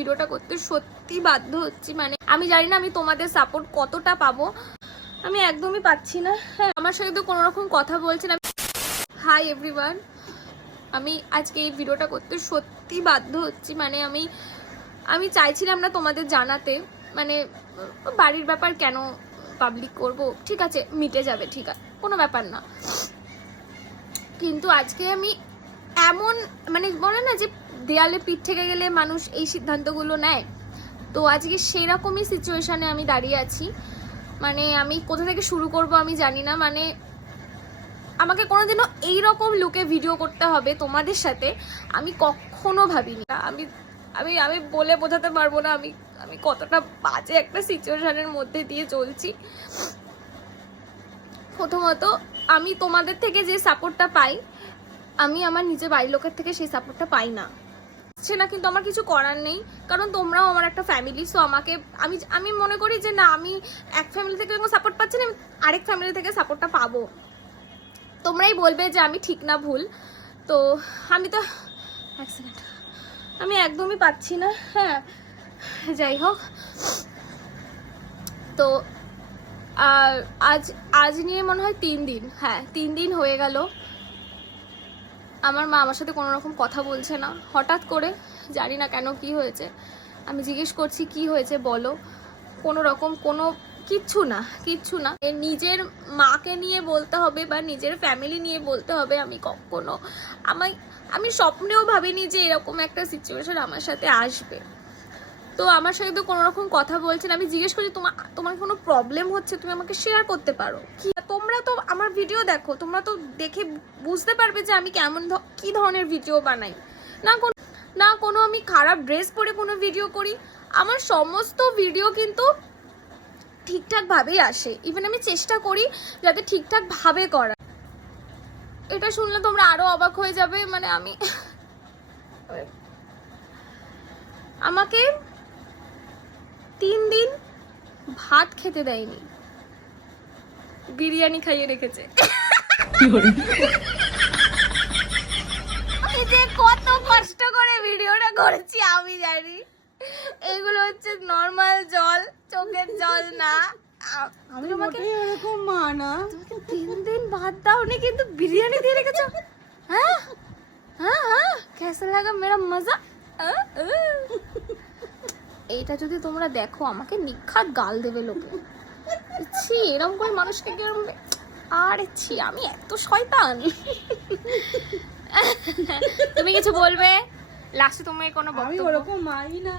ভিডিওটা করতে সত্যি বাধ্য হচ্ছি। মানে আমি জানি না আমি তোমাদের সাপোর্ট কতটা পাবো, আমি একদমই পাচ্ছি না। হ্যাঁ, আমার সাথে তো কোনো রকম কথা বলছেন। হাই এভরিওয়ান, আমি আজকে এই ভিডিওটা করতে সত্যি বাধ্য হচ্ছি। মানে আমি চাইছিলাম না তোমাদের জানাতে, মানে বাড়ির ব্যাপার কেন পাবলিক করব, ঠিক আছে মিটে যাবে, ঠিক আছে কোনো ব্যাপার না। কিন্তু আজকে আমি এমন, মানে বলে না যে দেয়ালে পিঠ থেকে গেলে মানুষ এই সিদ্ধান্তগুলো নেয়, তো আজকে সেরকমই সিচুয়েশনে আমি দাঁড়িয়ে আছি। মানে আমি কোথা থেকে শুরু করব আমি জানি না। মানে আমাকে কোনোদিনও এইরকম লুকে ভিডিও করতে হবে তোমাদের সাথে আমি কখনো ভাবিনি। আমি আমি আমি বলে বোঝাতে পারবো না আমি আমি কতটা বাজে একটা সিচুয়েশনের মধ্যে দিয়ে চলছি। প্রথমত আমি তোমাদের থেকে যে সাপোর্টটা পাই, আমি আমার নিজের বাড়ির লোকের থেকে সেই সাপোর্টটা পাই না। সেটা কিন্তু আমার কিছু করার নেই, কারণ তোমরাও আমার একটা ফ্যামিলি। সো আমাকে আমি মনে করি যে না, আমি এক ফ্যামিলি থেকে যখন সাপোর্ট পাচ্ছি না, আমি আরেক ফ্যামিলি থেকে সাপোর্টটা পাবো। তোমরাই বলবে যে আমি ঠিক না ভুল। তো আমি তো এক সেকেন্ড, আমি একদমই পাচ্ছি না। হ্যাঁ যাই হোক, তো আজ নিয়ে মনে হয় 3 দিন, হ্যাঁ 3 দিন হয়ে গেল আমার মা আমার সাথে কোনো রকম কথা বলছে না। হঠাৎ করে জানি না কেন, কি হয়েছে। আমি জিজ্ঞেস করছি কি হয়েছে বলো, কোনো রকম কোনো কিচ্ছু না। নিজের মাকে নিয়ে বলতে হবে বা নিজের ফ্যামিলি নিয়ে বলতে হবে, আমি কখনো আমি স্বপ্নেও ভাবিনি যে এরকম একটা সিচুয়েশন আমার সাথে আসবে। তো আমার সাথে তো কোনো রকম কথা বলছেন। আমি জিজ্ঞেস করছি তোমার কোনো প্রবলেম হচ্ছে, তুমি আমাকে শেয়ার করতে পারো কি? তোমরা তো আমার ভিডিও দেখো, তোমরা তো দেখে বুঝতে পারবে যে আমি কি ধরনের ভিডিও বানাই। না কোনো আমি খারাপ ড্রেস পরে কোনো ভিডিও করি। আমার সমস্ত ভিডিও কিন্তু ঠিকঠাক ভাবেই আসে। ইভেন আমি চেষ্টা করি যাতে ঠিকঠাক ভাবে করা। এটা শুনলে তোমরা আরো অবাক হয়ে যাবে। মানে আমাকে 3 দিন ভাত খেতে দেয়নি, বিরিয়ানি খাইয়ে রেখেছে। আমি যে কত কষ্ট করে ভিডিওটা করেছি আমি জানি। এগুলো হচ্ছে নর্মাল জল, চোখের জল না। আমি তোমাকে এরকম মা না, তোমাকে 3 দিন ভাত দাওনি কিন্তু বিরিয়ানি দিয়ে রেখেছো। হ্যাঁ হ্যাঁ হ্যাঁ, कैसा लगा मेरा मजा? এইটা যদি তোমরা দেখো আমাকে নিখাত গাল দেবে লোকে। ছি, এরকম করে মানুষকে কেরম, আরে ছি, আমি এত শয়তান। তুমি কিছু বলবে লাস্টে? তুমি কোনো আমি বক্তব্য? ওরকম মাই না।